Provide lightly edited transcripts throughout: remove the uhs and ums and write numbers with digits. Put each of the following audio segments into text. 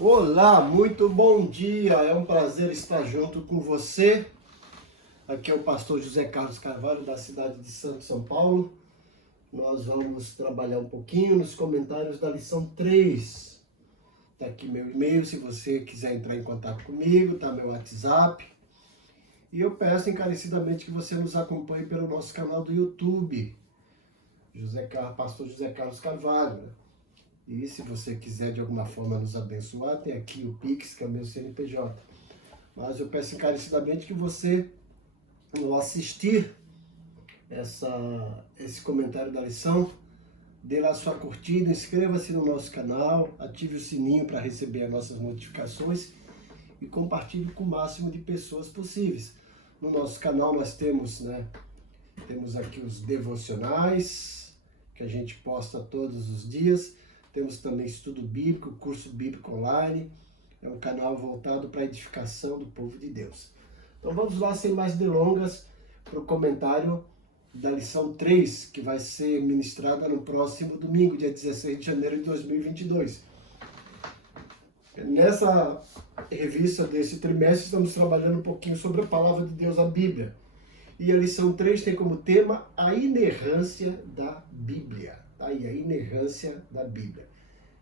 Olá, muito bom dia. É um prazer estar junto com você. Aqui é o pastor José Carlos Carvalho, da cidade de Santos, São Paulo. Nós vamos trabalhar um pouquinho nos comentários da lição 3. Está aqui meu e-mail, se você quiser entrar em contato comigo, tá meu WhatsApp. E eu peço encarecidamente que você nos acompanhe pelo nosso canal do YouTube, pastor José Carlos Carvalho. E se você quiser de alguma forma nos abençoar, tem aqui o Pix, que é o meu CNPJ. Mas eu peço encarecidamente que você, ao assistir esse comentário da lição, dê lá sua curtida, inscreva-se no nosso canal, ative o sininho para receber as nossas notificações e compartilhe com o máximo de pessoas possíveis. No nosso canal nós temos aqui os devocionais, que a gente posta todos os dias. Temos também estudo bíblico, curso bíblico online. É um canal voltado para a edificação do povo de Deus. Então vamos lá, sem mais delongas, para o comentário da lição 3, que vai ser ministrada no próximo domingo, dia 16 de janeiro de 2022. Nessa revista desse trimestre, estamos trabalhando um pouquinho sobre a palavra de Deus, a Bíblia. E a lição 3 tem como tema a inerrância da Bíblia. Tá aí, a inerrância da Bíblia.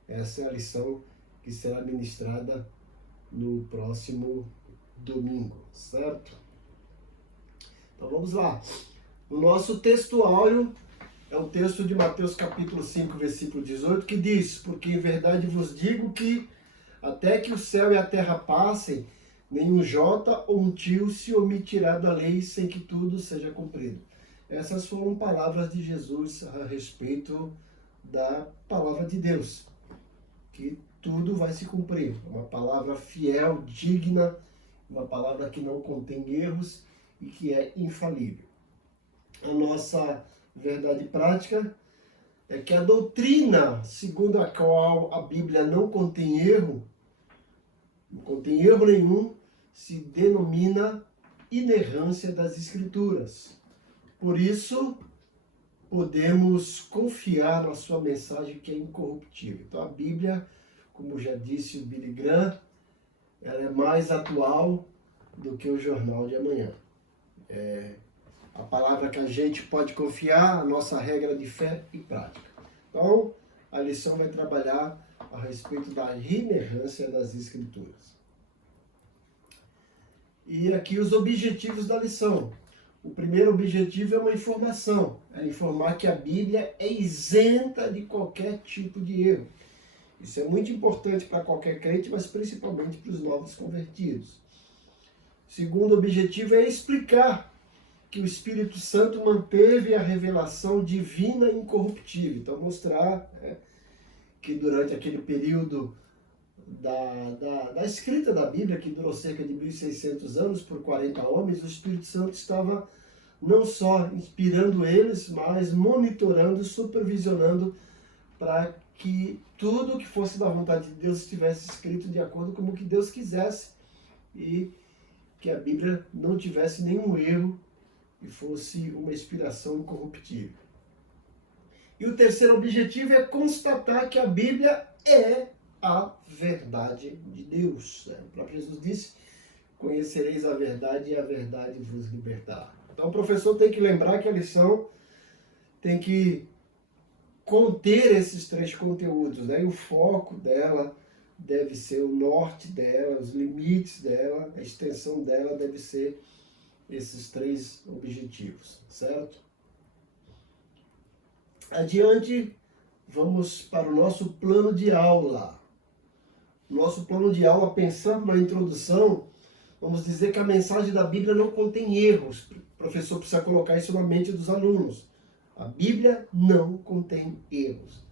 Essa é a lição que será ministrada no próximo domingo, certo? Então vamos lá. O nosso textuário é o texto de Mateus capítulo 5, versículo 18, que diz: porque em verdade vos digo que até que o céu e a terra passem, nenhum jota ou um tio se omitirá da lei sem que tudo seja cumprido. Essas foram palavras de Jesus a respeito da palavra de Deus, que tudo vai se cumprir. Uma palavra fiel, digna, uma palavra que não contém erros e que é infalível. A nossa verdade prática é que a doutrina segundo a qual a Bíblia não contém erro nenhum, se denomina inerrância das Escrituras. Por isso, podemos confiar na sua mensagem, que é incorruptível. Então a Bíblia, como já disse o Billy Graham, ela é mais atual do que o jornal de amanhã. É a palavra que a gente pode confiar, a nossa regra de fé e prática. Então, a lição vai trabalhar a respeito da inerrância das Escrituras. E aqui os objetivos da lição. O primeiro objetivo é uma informação, é informar que a Bíblia é isenta de qualquer tipo de erro. Isso é muito importante para qualquer crente, mas principalmente para os novos convertidos. O segundo objetivo é explicar que o Espírito Santo manteve a revelação divina incorruptível. Então mostrar que durante aquele período da escrita da Bíblia, que durou cerca de 1.600 anos por 40 homens, o Espírito Santo estava não só inspirando eles, mas monitorando, supervisionando para que tudo que fosse da vontade de Deus estivesse escrito de acordo com o que Deus quisesse e que a Bíblia não tivesse nenhum erro e fosse uma inspiração incorruptível. E o terceiro objetivo é constatar que a Bíblia é a verdade de Deus. O próprio Jesus disse: conhecereis a verdade e a verdade vos libertará. Então o professor tem que lembrar que a lição tem que conter esses três conteúdos, né? E o foco dela deve ser o norte dela, os limites dela, a extensão dela deve ser esses três objetivos, certo? Adiante, vamos para o nosso plano de aula. Nosso plano de aula, pensando na introdução, vamos dizer que a mensagem da Bíblia não contém erros. O professor precisa colocar isso na mente dos alunos. A Bíblia não contém erros.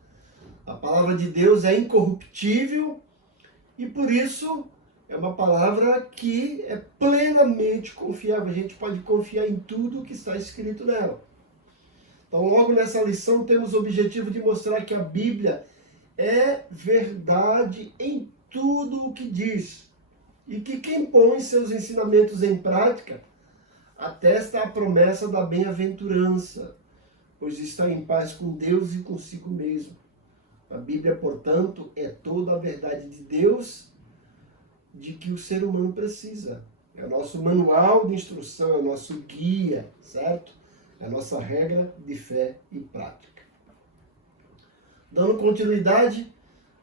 A palavra de Deus é incorruptível e, por isso, é uma palavra que é plenamente confiável. A gente pode confiar em tudo que está escrito nela. Então, logo nessa lição, temos o objetivo de mostrar que a Bíblia é verdade em tudo o que diz. E que quem põe seus ensinamentos em prática atesta a promessa da bem-aventurança, pois está em paz com Deus e consigo mesmo. A Bíblia, portanto, é toda a verdade de Deus de que o ser humano precisa. É o nosso manual de instrução, é o nosso guia, certo? É a nossa regra de fé e prática. Dando continuidade,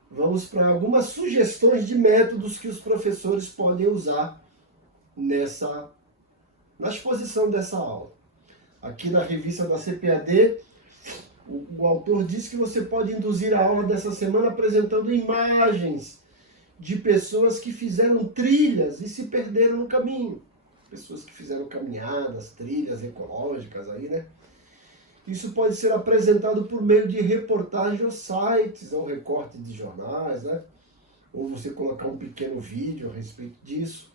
vamos para algumas sugestões de métodos que os professores podem usar na exposição dessa aula. Aqui na revista da CPAD, o autor diz que você pode induzir a aula dessa semana apresentando imagens de pessoas que fizeram trilhas e se perderam no caminho. Pessoas que fizeram caminhadas, trilhas ecológicas aí, né? Isso pode ser apresentado por meio de reportagem aos sites, ou recorte de jornais, né? Ou você colocar um pequeno vídeo a respeito disso.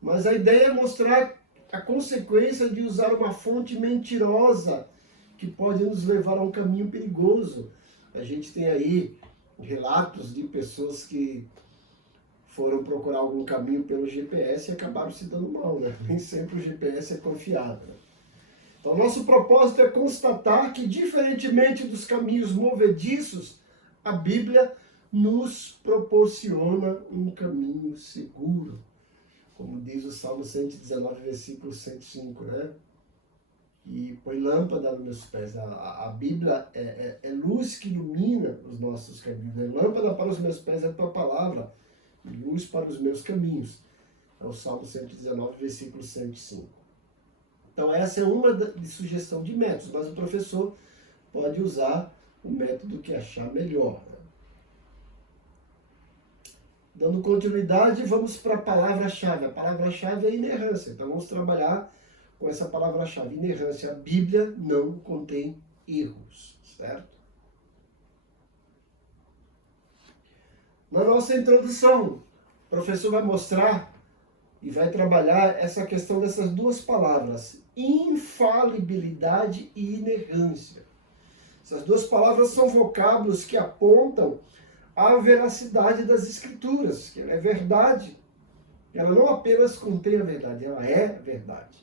Mas a ideia é mostrar a consequência de usar uma fonte mentirosa que pode nos levar a um caminho perigoso. A gente tem aí relatos de pessoas que foram procurar algum caminho pelo GPS e acabaram se dando mal, né? Nem sempre o GPS é confiável. Né? Então, nosso propósito é constatar que, diferentemente dos caminhos movediços, a Bíblia nos proporciona um caminho seguro. Como diz o Salmo 119, versículo 105, né? E põe lâmpada nos meus pés. A Bíblia é luz que ilumina os nossos caminhos. É lâmpada para os meus pés é a tua palavra, luz para os meus caminhos. É o Salmo 119, versículo 105. Então essa é uma de sugestão de métodos, mas o professor pode usar o método que achar melhor. Né? Dando continuidade, vamos para a palavra-chave. A palavra-chave é inerrância. Então vamos trabalhar com essa palavra-chave, inerrância. A Bíblia não contém erros, certo? Na nossa introdução, o professor vai mostrar e vai trabalhar essa questão dessas duas palavras, infalibilidade e inerrância. Essas duas palavras são vocábulos que apontam a veracidade das Escrituras, que ela é verdade. Ela não apenas contém a verdade, ela é verdade.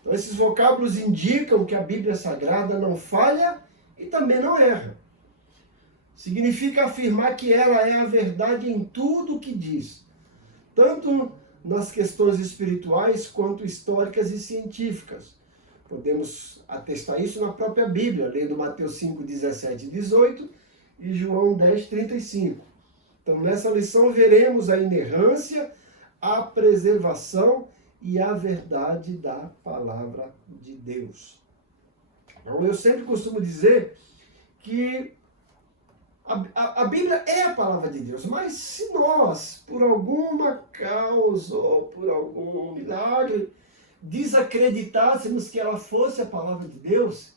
Então esses vocábulos indicam que a Bíblia Sagrada não falha e também não erra. Significa afirmar que ela é a verdade em tudo o que diz, tanto nas questões espirituais quanto históricas e científicas. Podemos atestar isso na própria Bíblia, lendo Mateus 5, 17 e 18 e João 10, 35. Então, nessa lição, veremos a inerrância, a preservação e a verdade da palavra de Deus. Então, eu sempre costumo dizer que a Bíblia é a palavra de Deus, mas se nós, por alguma causa ou por algum milagre, desacreditássemos que ela fosse a palavra de Deus,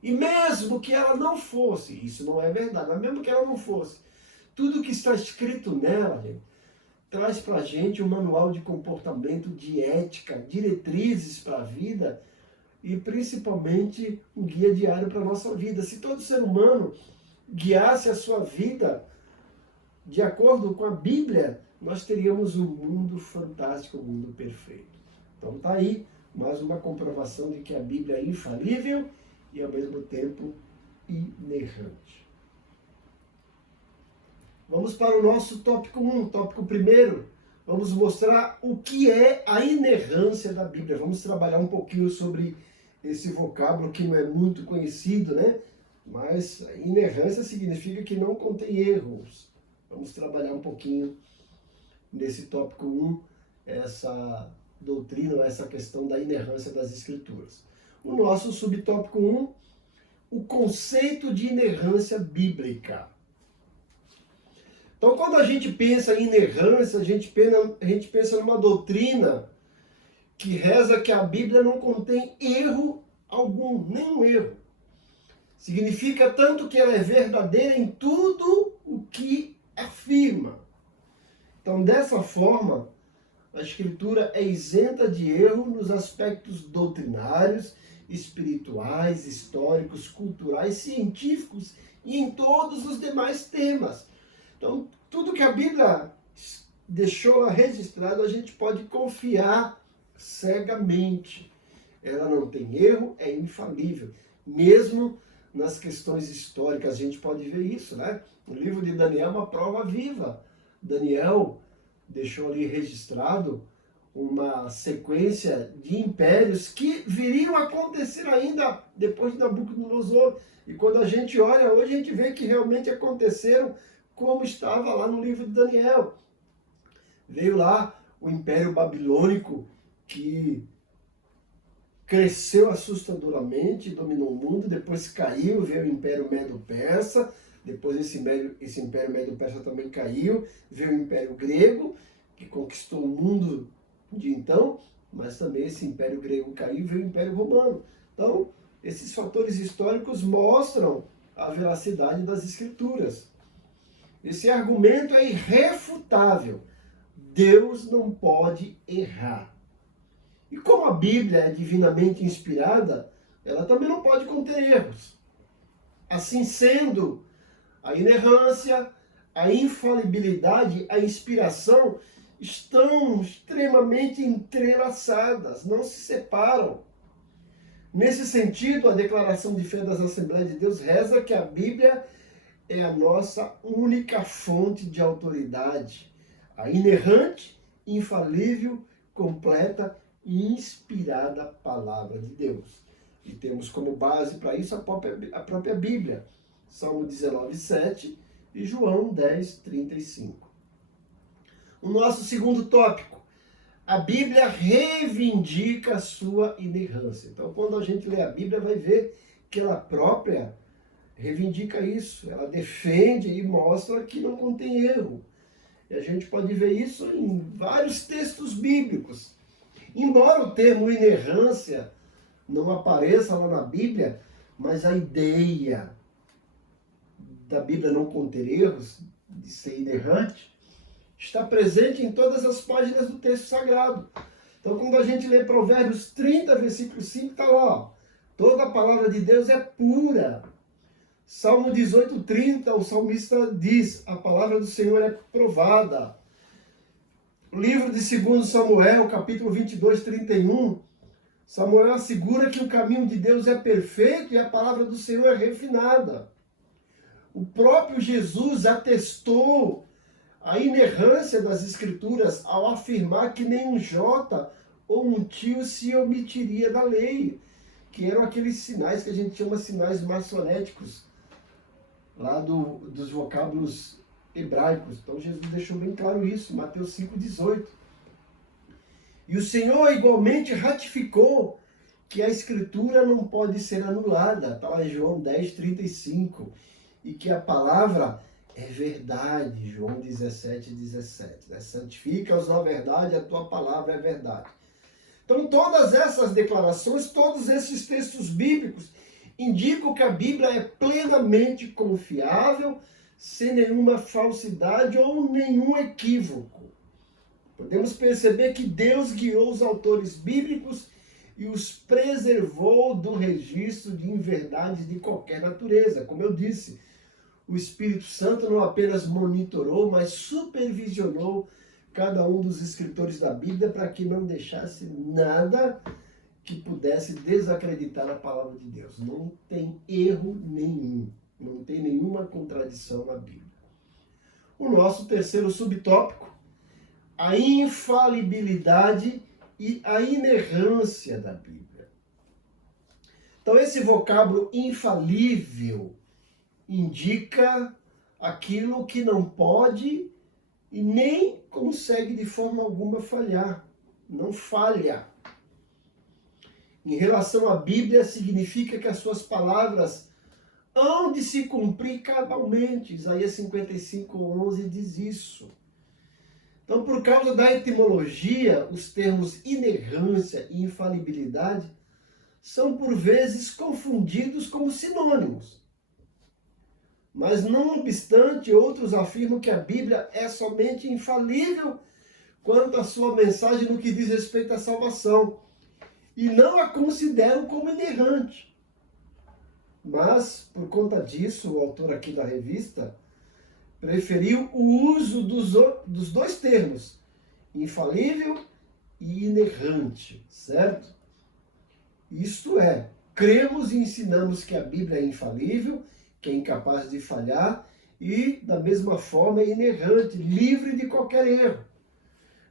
e mesmo que ela não fosse, isso não é verdade, mas mesmo que ela não fosse, tudo que está escrito nela, gente, traz para a gente um manual de comportamento, de ética, diretrizes para a vida e principalmente um guia diário para a nossa vida. Se todo ser humano guiasse a sua vida de acordo com a Bíblia, nós teríamos um mundo fantástico, um mundo perfeito. Então está aí mais uma comprovação de que a Bíblia é infalível e ao mesmo tempo inerrante. Vamos para o nosso tópico 1. Tópico primeiro, vamos mostrar o que é a inerrância da Bíblia. Vamos trabalhar um pouquinho sobre esse vocábulo que não é muito conhecido, né? Mas inerrância significa que não contém erros. Vamos trabalhar um pouquinho nesse tópico 1, essa doutrina, essa questão da inerrância das Escrituras. O nosso subtópico 1, o conceito de inerrância bíblica. Então, quando a gente pensa em inerrância, a gente pensa numa doutrina que reza que a Bíblia não contém erro algum, nenhum erro. Significa tanto que ela é verdadeira em tudo o que afirma. Então, dessa forma, a Escritura é isenta de erro nos aspectos doutrinários, espirituais, históricos, culturais, científicos e em todos os demais temas. Então, tudo que a Bíblia deixou lá registrado, a gente pode confiar cegamente. Ela não tem erro, é infalível. Mesmo nas questões históricas, a gente pode ver isso, né? O livro de Daniel é uma prova viva. Daniel deixou ali registrado uma sequência de impérios que viriam a acontecer ainda depois de Nabucodonosor. E quando a gente olha hoje, a gente vê que realmente aconteceram como estava lá no livro de Daniel. Veio lá o Império Babilônico, que cresceu assustadoramente, dominou o mundo, depois caiu, veio o Império Medo-Persa, depois esse Império Medo-Persa também caiu, veio o Império Grego, que conquistou o mundo de então, mas também esse Império Grego caiu e veio o Império Romano. Então, esses fatores históricos mostram a veracidade das Escrituras. Esse argumento é irrefutável. Deus não pode errar. E como a Bíblia é divinamente inspirada, ela também não pode conter erros. Assim sendo, a inerrância, a infalibilidade, a inspiração estão extremamente entrelaçadas, não se separam. Nesse sentido, a declaração de fé das Assembleias de Deus reza que a Bíblia é a nossa única fonte de autoridade, a inerrante, infalível, completa e inspirada palavra de Deus. E temos como base para isso a própria Bíblia, Salmo 19:7 e João 10:35. O nosso segundo tópico, a Bíblia reivindica a sua inerrância. Então, quando a gente lê a Bíblia, vai ver que ela própria reivindica isso. Ela defende e mostra que não contém erro. E a gente pode ver isso em vários textos bíblicos. Embora o termo inerrância não apareça lá na Bíblia, mas a ideia da Bíblia não conter erros, de ser inerrante, está presente em todas as páginas do texto sagrado. Então, quando a gente lê Provérbios 30, versículo 5, está lá, ó, toda a palavra de Deus é pura. Salmo 18:30, o salmista diz, a palavra do Senhor é provada. O livro de 2 Samuel, capítulo 22:31, Samuel assegura que o caminho de Deus é perfeito e a palavra do Senhor é refinada. O próprio Jesus atestou a inerrância das Escrituras ao afirmar que nenhum jota ou um tio se omitiria da lei, que eram aqueles sinais que a gente chama sinais maçonéticos, lá dos vocábulos hebraicos. Então Jesus deixou bem claro isso, Mateus 5:18. E o Senhor igualmente ratificou que a Escritura não pode ser anulada, está lá em João 10:35, e que a palavra é verdade, João 17:17. Né? Santifica-os na verdade, a tua palavra é verdade. Então todas essas declarações, todos esses textos bíblicos indicam que a Bíblia é plenamente confiável, sem nenhuma falsidade ou nenhum equívoco. Podemos perceber que Deus guiou os autores bíblicos e os preservou do registro de inverdades de qualquer natureza. Como eu disse, o Espírito Santo não apenas monitorou, mas supervisionou cada um dos escritores da Bíblia para que não deixasse nada que pudesse desacreditar a palavra de Deus. Não tem erro nenhum, não tem nenhuma contradição na Bíblia. O nosso terceiro subtópico, a infalibilidade e a inerrância da Bíblia. Então esse vocábulo infalível indica aquilo que não pode e nem consegue de forma alguma falhar. Não falha. Em relação à Bíblia, significa que as suas palavras hão de se cumprir cabalmente. Isaías 55:11 diz isso. Então, por causa da etimologia, os termos inerrância e infalibilidade são por vezes confundidos como sinônimos. Mas, não obstante, outros afirmam que a Bíblia é somente infalível quanto à sua mensagem no que diz respeito à salvação, e não a consideram como inerrante. Mas, por conta disso, o autor aqui da revista preferiu o uso dos dois termos, infalível e inerrante, certo? Isto é, cremos e ensinamos que a Bíblia é infalível, que é incapaz de falhar e, da mesma forma, é inerrante, livre de qualquer erro.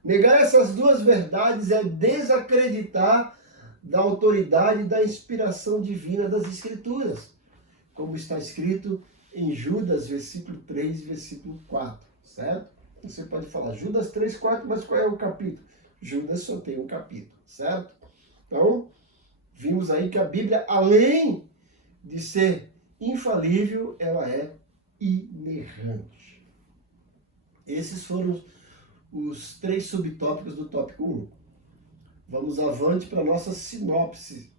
Negar essas duas verdades é desacreditar da autoridade e da inspiração divina das Escrituras, como está escrito em Judas, versículo 3 e versículo 4, certo? Você pode falar Judas 3, 4, mas qual é o capítulo? Judas só tem um capítulo, certo? Então, vimos aí que a Bíblia, além de ser infalível, ela é inerrante. Esses foram os 3 subtópicos do tópico 1. Vamos avante para a nossa sinopse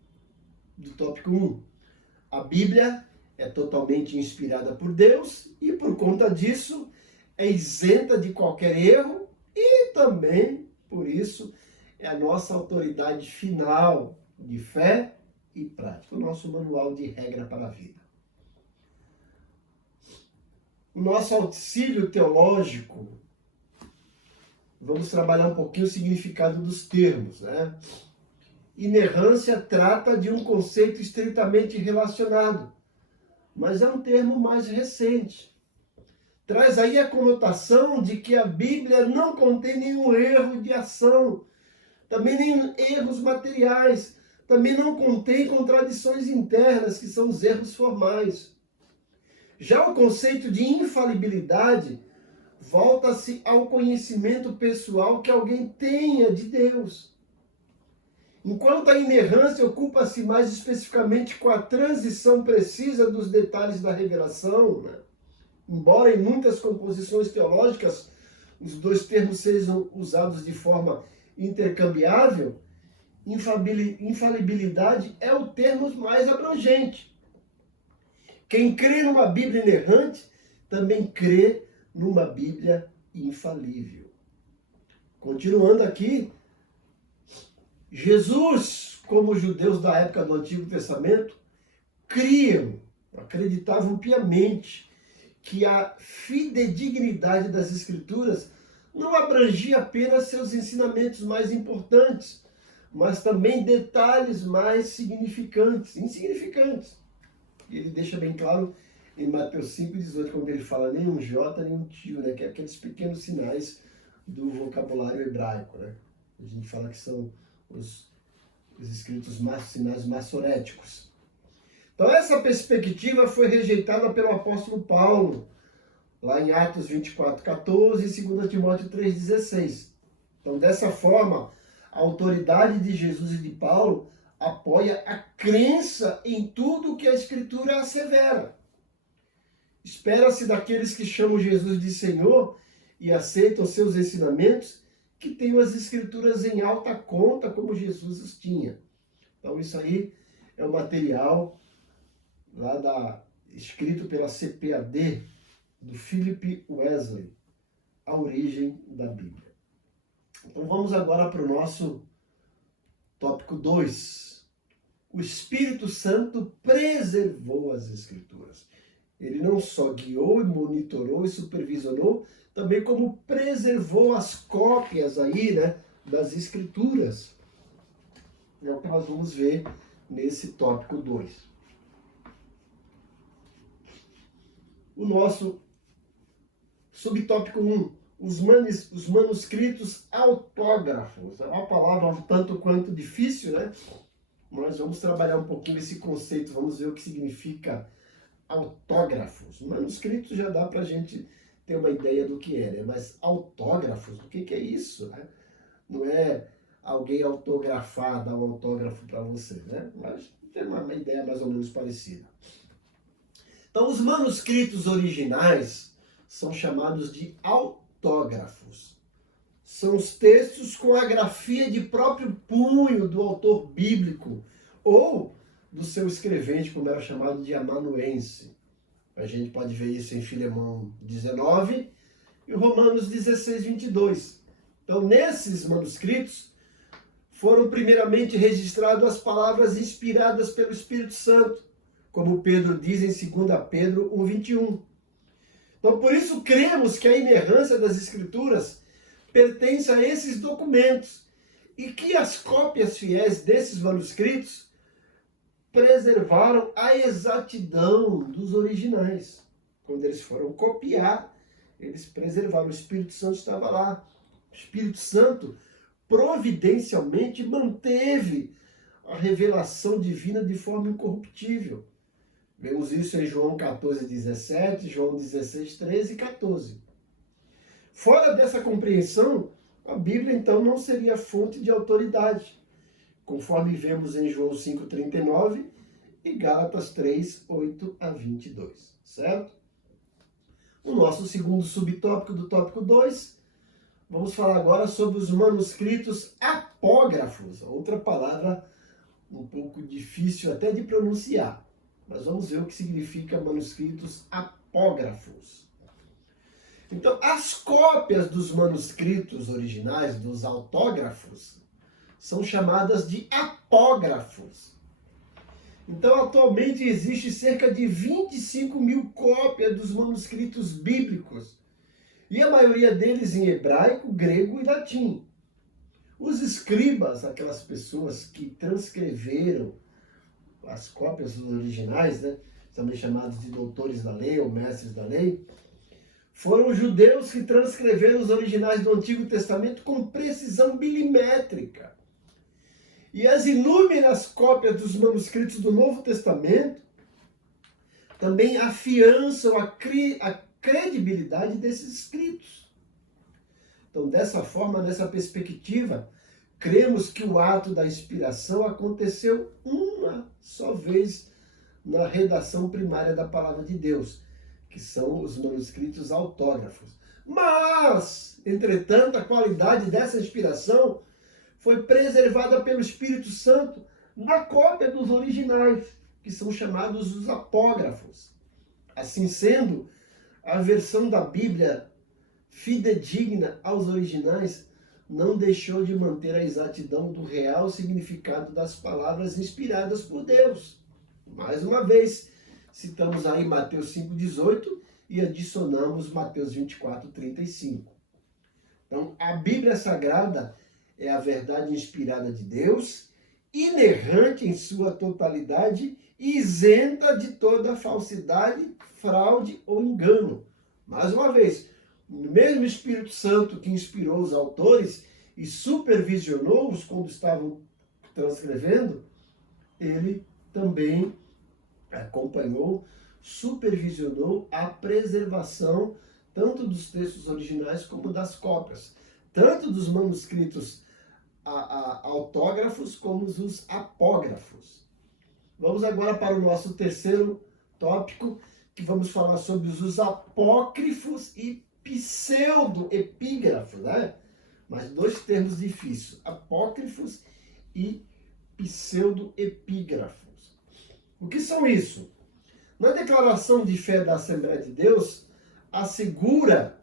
do tópico 1. A Bíblia é totalmente inspirada por Deus e, por conta disso, é isenta de qualquer erro e também, por isso, é a nossa autoridade final de fé e prática, o nosso manual de regra para a vida. O nosso auxílio teológico, vamos trabalhar um pouquinho o significado dos termos, né? Inerrância trata de um conceito estritamente relacionado, mas é um termo mais recente. Traz aí a conotação de que a Bíblia não contém nenhum erro de ação, também nem erros materiais, também não contém contradições internas, que são os erros formais. Já o conceito de infalibilidade volta-se ao conhecimento pessoal que alguém tenha de Deus. Enquanto a inerrância ocupa-se mais especificamente com a transição precisa dos detalhes da revelação, né? Embora em muitas composições teológicas os dois termos sejam usados de forma intercambiável, infalibilidade é o termo mais abrangente. Quem crê numa Bíblia inerrante também crê numa Bíblia infalível. Continuando aqui, Jesus, como os judeus da época do Antigo Testamento, acreditavam piamente que a fidedignidade das Escrituras não abrangia apenas seus ensinamentos mais importantes, mas também detalhes mais insignificantes. E ele deixa bem claro em Mateus 5,18, quando ele fala nem um J, nem um tio, né? Que é aqueles pequenos sinais do vocabulário hebraico, né? A gente fala que são os escritos sinais maçoréticos. Então essa perspectiva foi rejeitada pelo apóstolo Paulo, lá em Atos 24:14 e 2 Timóteo 3:16. Então dessa forma, a autoridade de Jesus e de Paulo apoia a crença em tudo que a Escritura assevera. Espera-se daqueles que chamam Jesus de Senhor e aceitam seus ensinamentos que tenham as Escrituras em alta conta como Jesus os tinha. Então isso aí é o material escrito pela CPAD do Philip Wesley, A Origem da Bíblia. Então vamos agora para o nosso tópico 2. O Espírito Santo preservou as Escrituras. Ele não só guiou, monitorou e supervisionou, também como preservou as cópias aí, né, das Escrituras. É o que nós vamos ver nesse tópico 2. O nosso subtópico 1, os manuscritos autógrafos. É uma palavra um tanto quanto difícil, né? Mas vamos trabalhar um pouquinho esse conceito, vamos ver o que significa autógrafos. Manuscritos já dá para a gente ter uma ideia do que é, né? Mas autógrafos, o que é isso, né? Não é alguém autografar, dar um autógrafo para você, né? Mas tem uma ideia mais ou menos parecida. Então, os manuscritos originais são chamados de autógrafos. São os textos com a grafia de próprio punho do autor bíblico ou do seu escrevente, como era chamado de amanuense. A gente pode ver isso em Filemão 19 e Romanos 16:22. Então, nesses manuscritos, foram primeiramente registradas as palavras inspiradas pelo Espírito Santo, como Pedro diz em 2 Pedro 1:21. Então, por isso, cremos que a inerrância das Escrituras pertence a esses documentos e que as cópias fiéis desses manuscritos preservaram a exatidão dos originais. Quando eles foram copiar, eles preservaram. O Espírito Santo estava lá, Espírito Santo providencialmente manteve a revelação divina de forma incorruptível. Vemos isso em João 14:17, João 16:13 e 14. Fora dessa compreensão, a Bíblia então não seria fonte de autoridade, conforme vemos em João 5:39 e Gálatas 3:8-22, certo? No nosso segundo subtópico do tópico 2, vamos falar agora sobre os manuscritos apógrafos, outra palavra um pouco difícil até de pronunciar, mas vamos ver o que significa manuscritos apógrafos. Então, as cópias dos manuscritos originais, dos autógrafos, são chamadas de apógrafos. Então, atualmente existe cerca de 25.000 cópias dos manuscritos bíblicos, e a maioria deles em hebraico, grego e latim. Os escribas, aquelas pessoas que transcreveram as cópias dos originais, né, também chamados de doutores da lei ou mestres da lei, foram os judeus que transcreveram os originais do Antigo Testamento com precisão milimétrica. E as inúmeras cópias dos manuscritos do Novo Testamento também afiançam a credibilidade desses escritos. Então, dessa forma, nessa perspectiva, cremos que o ato da inspiração aconteceu uma só vez na redação primária da Palavra de Deus, que são os manuscritos autógrafos. Mas, entretanto, a qualidade dessa inspiração foi preservada pelo Espírito Santo na cópia dos originais, que são chamados os apógrafos. Assim sendo, a versão da Bíblia fidedigna aos originais não deixou de manter a exatidão do real significado das palavras inspiradas por Deus. Mais uma vez, citamos aí Mateus 5:18 e adicionamos Mateus 24:35. Então, a Bíblia Sagrada é a verdade inspirada de Deus, inerrante em sua totalidade, isenta de toda falsidade, fraude ou engano. Mais uma vez, o mesmo Espírito Santo que inspirou os autores e supervisionou-os quando estavam transcrevendo, ele também acompanhou, supervisionou a preservação tanto dos textos originais como das cópias, tanto dos manuscritos autógrafos como os apógrafos. Vamos agora para o nosso terceiro tópico, que vamos falar sobre os apócrifos e pseudo-epígrafos, né? Mas dois termos difíceis, apócrifos e pseudo-epígrafos. O que são isso? Na declaração de fé da Assembleia de Deus, assegura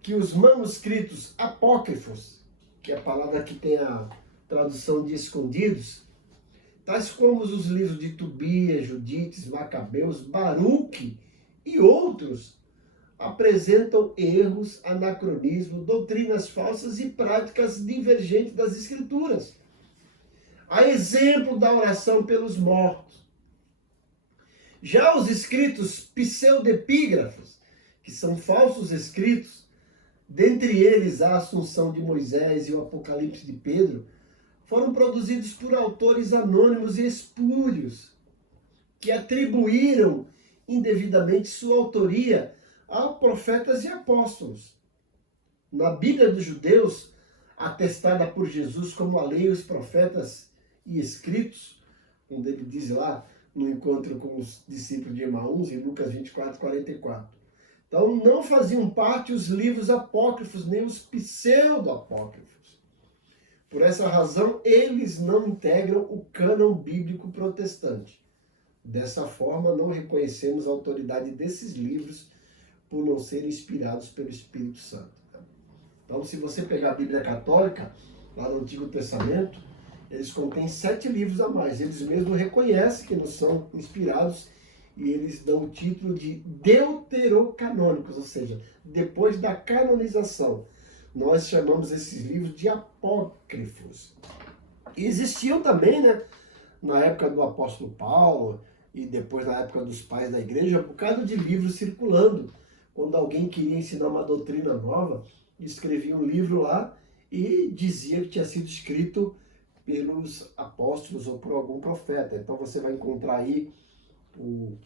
que os manuscritos apócrifos, que é a palavra que tem a tradução de escondidos, tais como os livros de Tobias, Judites, Macabeus, Baruque e outros, apresentam erros, anacronismo, doutrinas falsas e práticas divergentes das Escrituras. A exemplo da oração pelos mortos. Já os escritos pseudepígrafos, que são falsos escritos, dentre eles a Assunção de Moisés e o Apocalipse de Pedro, foram produzidos por autores anônimos e espúrios, que atribuíram indevidamente sua autoria a profetas e apóstolos. Na Bíblia dos judeus, atestada por Jesus como a lei e os profetas e escritos, quando ele diz lá no encontro com os discípulos de Emaús, em Lucas 24:44. Então, não faziam parte os livros apócrifos, nem os pseudo-apócrifos. Por essa razão, eles não integram o cânon bíblico protestante. Dessa forma, não reconhecemos a autoridade desses livros por não serem inspirados pelo Espírito Santo. Então, se você pegar a Bíblia Católica, lá no Antigo Testamento, eles contêm 7 livros a mais. Eles mesmos reconhecem que não são inspirados e eles dão o título de deuterocanônicos, ou seja, depois da canonização. Nós chamamos esses livros de apócrifos. E existiam também, né, na época do apóstolo Paulo e depois na época dos pais da igreja, um bocado de livros circulando. Quando alguém queria ensinar uma doutrina nova, escrevia um livro lá e dizia que tinha sido escrito pelos apóstolos ou por algum profeta. Então você vai encontrar aí o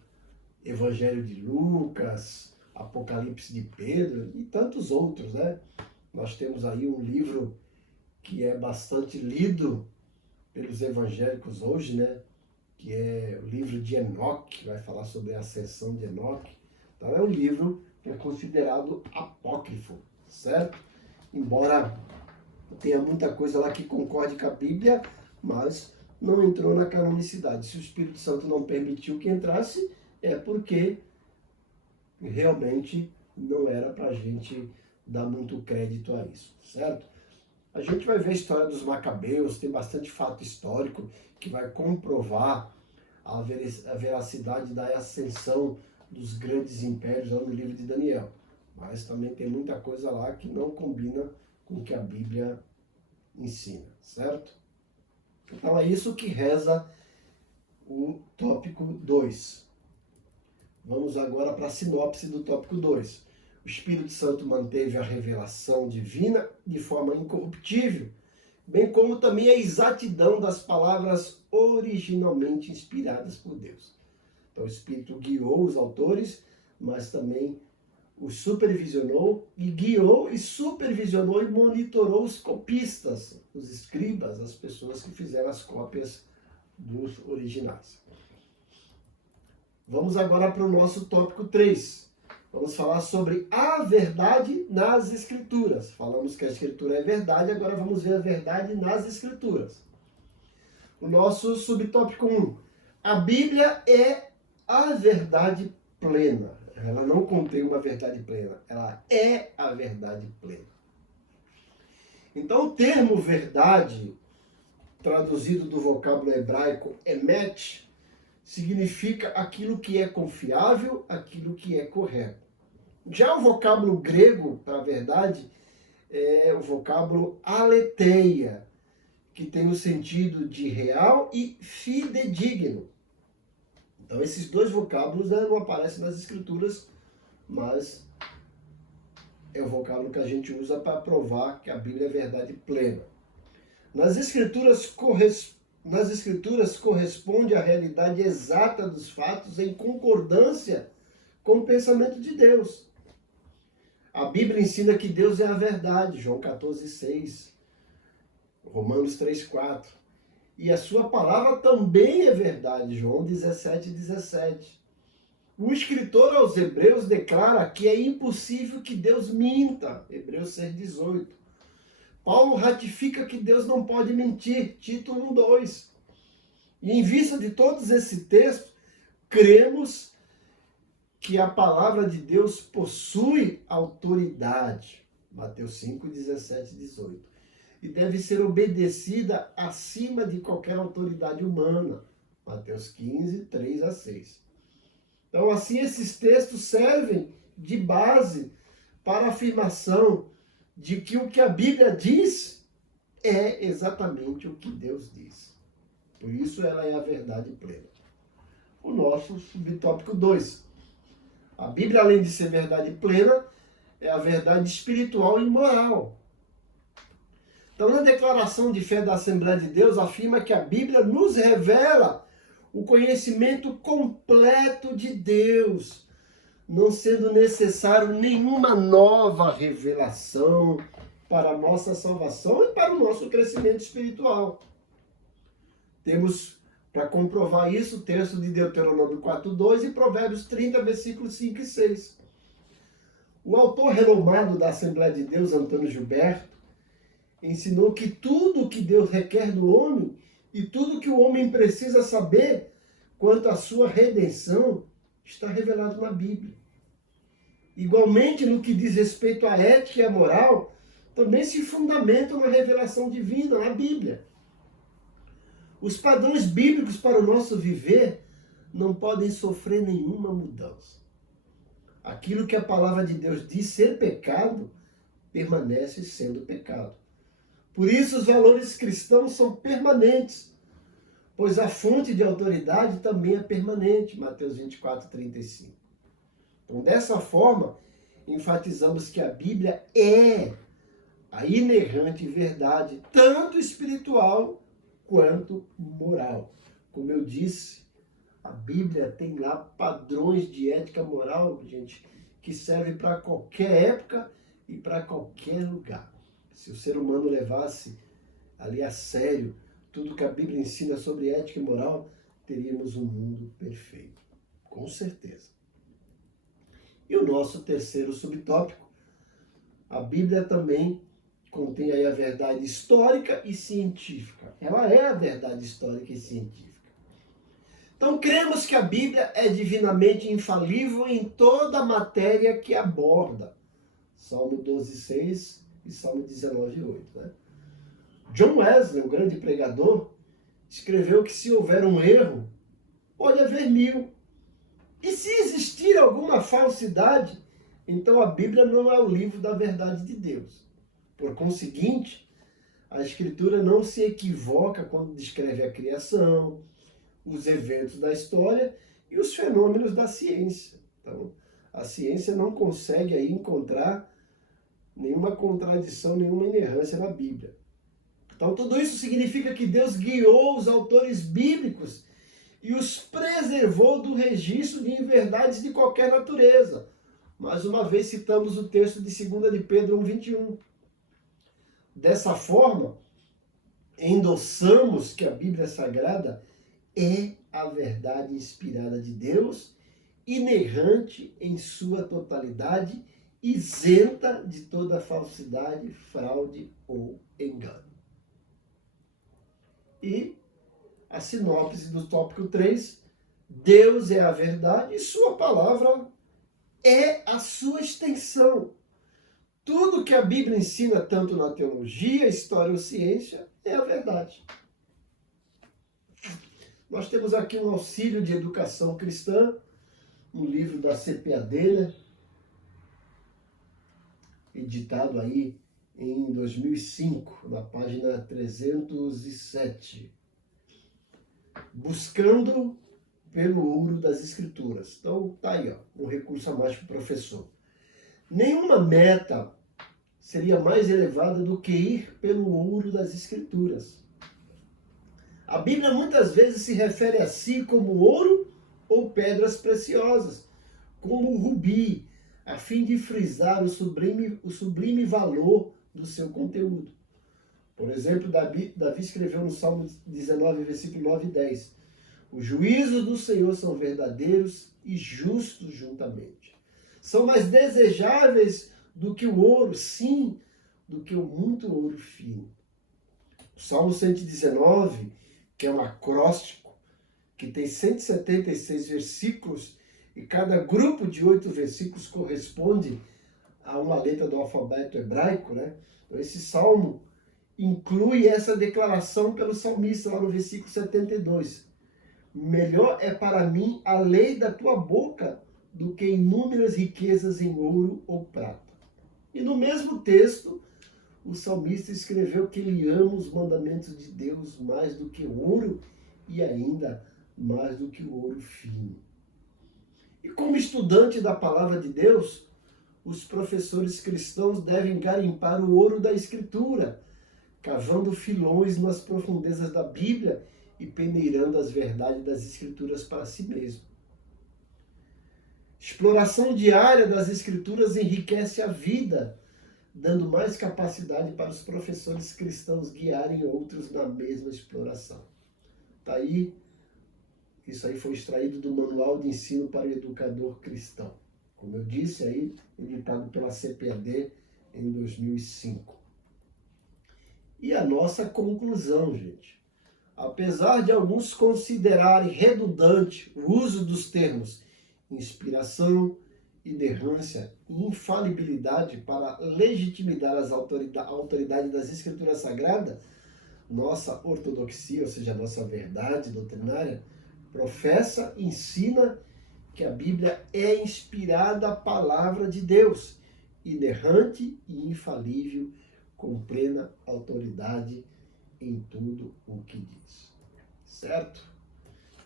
Evangelho de Lucas, Apocalipse de Pedro e tantos outros, né? Nós temos aí um livro que é bastante lido pelos evangélicos hoje, né? Que é o livro de Enoque, que vai falar sobre a ascensão de Enoque. Então é um livro que é considerado apócrifo, certo? Embora tenha muita coisa lá que concorde com a Bíblia, mas não entrou na canonicidade. Se o Espírito Santo não permitiu que entrasse, é porque realmente não era para a gente dar muito crédito a isso, certo? A gente vai ver a história dos Macabeus, tem bastante fato histórico que vai comprovar a veracidade da ascensão dos grandes impérios lá no livro de Daniel. Mas também tem muita coisa lá que não combina com o que a Bíblia ensina, certo? Então é isso que reza o tópico 2. Vamos agora para a sinopse do tópico 2. O Espírito Santo manteve a revelação divina de forma incorruptível, bem como também a exatidão das palavras originalmente inspiradas por Deus. Então o Espírito guiou os autores, mas também os supervisionou, e guiou e supervisionou e monitorou os copistas, os escribas, as pessoas que fizeram as cópias dos originais. Vamos agora para o nosso tópico 3. Vamos falar sobre a verdade nas Escrituras. Falamos que a Escritura é verdade, agora vamos ver a verdade nas Escrituras. O nosso subtópico 1. A Bíblia é a verdade plena. Ela não contém uma verdade plena, ela é a verdade plena. Então o termo verdade, traduzido do vocábulo hebraico emet, significa aquilo que é confiável, aquilo que é correto. Já o vocábulo grego para verdade é o vocábulo aletheia, que tem o sentido de real e fidedigno. Então esses dois vocábulos não aparecem nas Escrituras, mas é o vocábulo que a gente usa para provar que a Bíblia é verdade plena. Nas Escrituras corresponde à realidade exata dos fatos em concordância com o pensamento de Deus. A Bíblia ensina que Deus é a verdade, João 14,6, Romanos 3,4. E a sua palavra também é verdade, João 17,17. O escritor aos Hebreus declara que é impossível que Deus minta, Hebreus 6,18. Paulo ratifica que Deus não pode mentir, Tito 1,2. E em vista de todos esses textos, cremos que a palavra de Deus possui autoridade, Mateus 5, 17 e 18, e deve ser obedecida acima de qualquer autoridade humana, Mateus 15, 3 a 6. Então, assim, esses textos servem de base para a afirmação de que o que a Bíblia diz é exatamente o que Deus diz. Por isso ela é a verdade plena. O nosso subtópico 2. A Bíblia, além de ser verdade plena, é a verdade espiritual e moral. Então, na declaração de fé da Assembleia de Deus, afirma que a Bíblia nos revela o conhecimento completo de Deus, não sendo necessário nenhuma nova revelação para a nossa salvação e para o nosso crescimento espiritual. Temos, para comprovar isso, o texto de Deuteronômio 4,2 e Provérbios 30, versículos 5 e 6. O autor renomado da Assembleia de Deus, Antônio Gilberto, ensinou que tudo o que Deus requer do homem e tudo que o homem precisa saber quanto à sua redenção está revelado na Bíblia. Igualmente, no que diz respeito à ética e à moral, também se fundamentam na revelação divina, na Bíblia. Os padrões bíblicos para o nosso viver não podem sofrer nenhuma mudança. Aquilo que a palavra de Deus diz ser pecado, permanece sendo pecado. Por isso, os valores cristãos são permanentes, pois a fonte de autoridade também é permanente, Mateus 24, 35. Então, dessa forma, enfatizamos que a Bíblia é a inerrante verdade, tanto espiritual quanto moral. Como eu disse, a Bíblia tem lá padrões de ética moral, gente, que servem para qualquer época e para qualquer lugar. Se o ser humano levasse ali a sério tudo que a Bíblia ensina sobre ética e moral, teríamos um mundo perfeito, com certeza. E o nosso terceiro subtópico, a Bíblia também contém aí a verdade histórica e científica. Ela é a verdade histórica e científica. Então, cremos que a Bíblia é divinamente infalível em toda a matéria que aborda. Salmo 12,6 e Salmo 19,8. Né? John Wesley, um grande pregador, escreveu que se houver um erro, pode haver 1000. E se existir alguma falsidade, então a Bíblia não é o livro da verdade de Deus. Por conseguinte, a Escritura não se equivoca quando descreve a criação, os eventos da história e os fenômenos da ciência. Então, a ciência não consegue aí encontrar nenhuma contradição, nenhuma inerrância na Bíblia. Então, tudo isso significa que Deus guiou os autores bíblicos e os preservou do registro de inverdades de qualquer natureza. Mais uma vez citamos o texto de 2 de Pedro 1,21. Dessa forma, endossamos que a Bíblia Sagrada é a verdade inspirada de Deus, inerrante em sua totalidade, isenta de toda falsidade, fraude ou engano. E a sinopse do tópico 3, Deus é a verdade e sua palavra é a sua extensão. Tudo que a Bíblia ensina, tanto na teologia, história ou ciência, é a verdade. Nós temos aqui um auxílio de educação cristã, um livro da CPAD, né? Editado aí em 2005, na página 307. Buscando pelo ouro das Escrituras. Então, tá aí, ó, um recurso a mais para o professor. Nenhuma meta seria mais elevada do que ir pelo ouro das Escrituras. A Bíblia muitas vezes se refere a si como ouro ou pedras preciosas, como o rubi, a fim de frisar o sublime valor do seu conteúdo. Por exemplo, Davi escreveu no Salmo 19, versículo 9 e 10. Os juízos do Senhor são verdadeiros e justos juntamente. São mais desejáveis do que o ouro, sim, do que o muito ouro fino. O Salmo 119, que é um acróstico, que tem 176 versículos, e cada grupo de 8 versículos corresponde a uma letra do alfabeto hebraico, né? Então, esse salmo inclui essa declaração pelo salmista lá no versículo 72. Melhor é para mim a lei da tua boca do que inúmeras riquezas em ouro ou prata. E no mesmo texto, o salmista escreveu que ele ama os mandamentos de Deus mais do que o ouro e ainda mais do que o ouro fino. E como estudante da palavra de Deus, os professores cristãos devem garimpar o ouro da Escritura, cavando filões nas profundezas da Bíblia e peneirando as verdades das Escrituras para si mesmo. Exploração diária das Escrituras enriquece a vida, dando mais capacidade para os professores cristãos guiarem outros na mesma exploração. Tá aí, isso aí foi extraído do Manual de Ensino para o Educador Cristão. Como eu disse aí, editado pela CPAD em 2005. E a nossa conclusão, gente. Apesar de alguns considerarem redundante o uso dos termos inspiração, inerrância e infalibilidade para legitimar a autoridade das Escrituras Sagradas, nossa ortodoxia, ou seja, a nossa verdade doutrinária, professa, ensina que a Bíblia é inspirada a palavra de Deus, inerrante e infalível, com plena autoridade em tudo o que diz. Certo?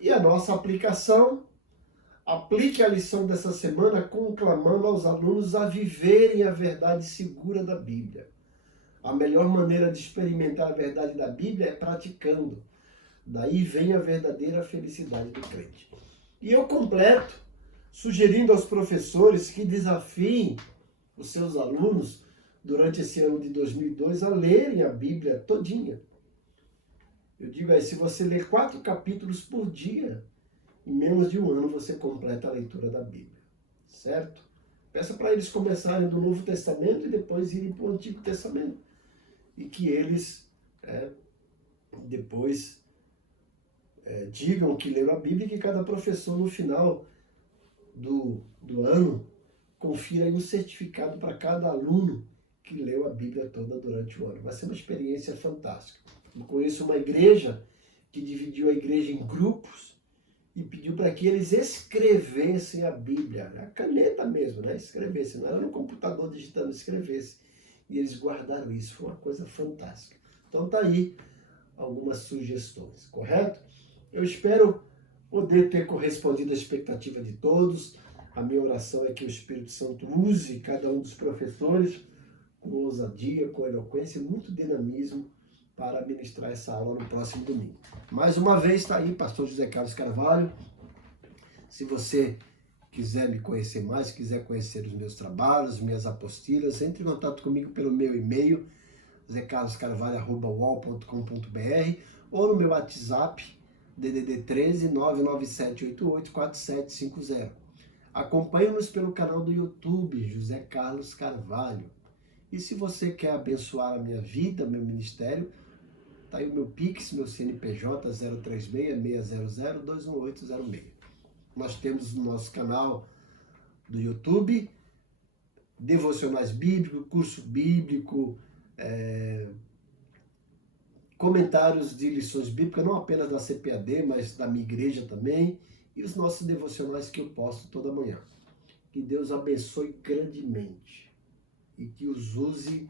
E a nossa aplicação? Aplique a lição dessa semana conclamando aos alunos a viverem a verdade segura da Bíblia. A melhor maneira de experimentar a verdade da Bíblia é praticando. Daí vem a verdadeira felicidade do crente. E eu completo sugerindo aos professores que desafiem os seus alunos durante esse ano de 2002 a lerem a Bíblia todinha. Eu digo aí, se você ler 4 capítulos por dia, em menos de um ano você completa a leitura da Bíblia, certo? Peça para eles começarem do Novo Testamento e depois irem para o Antigo Testamento. E que eles depois digam que leram a Bíblia e que cada professor no final do ano confira aí um certificado para cada aluno que leu a Bíblia toda durante o ano. Vai ser uma experiência fantástica. Eu conheço uma igreja que dividiu a igreja em grupos e pediu para que eles escrevessem a Bíblia, a caneta mesmo, né? Escrevessem, não era no computador digitando, escrevessem. E eles guardaram isso, foi uma coisa fantástica. Então tá aí algumas sugestões, correto? Eu espero poder ter correspondido à expectativa de todos. A minha oração é que o Espírito Santo use cada um dos professores com ousadia, com eloquência e muito dinamismo para ministrar essa aula no próximo domingo. Mais uma vez está aí, pastor José Carlos Carvalho. Se você quiser me conhecer mais, quiser conhecer os meus trabalhos, minhas apostilas, entre em contato comigo pelo meu e-mail, zecarloscarvalho@uol.com.br, ou no meu WhatsApp, DDD 13 99788 4750. Acompanhe-nos pelo canal do YouTube, José Carlos Carvalho. E se você quer abençoar a minha vida, meu ministério, tá aí o meu Pix, meu CNPJ 036-600-21806. Nós temos no nosso canal do YouTube devocionais bíblicos, curso bíblico, comentários de lições bíblicas, não apenas da CPAD, mas da minha igreja também, e os nossos devocionais que eu posto toda manhã. Que Deus abençoe grandemente e que os use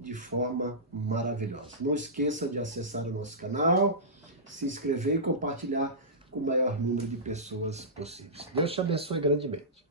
de forma maravilhosa. Não esqueça de acessar o nosso canal, se inscrever e compartilhar com o maior número de pessoas possíveis. Deus te abençoe grandemente.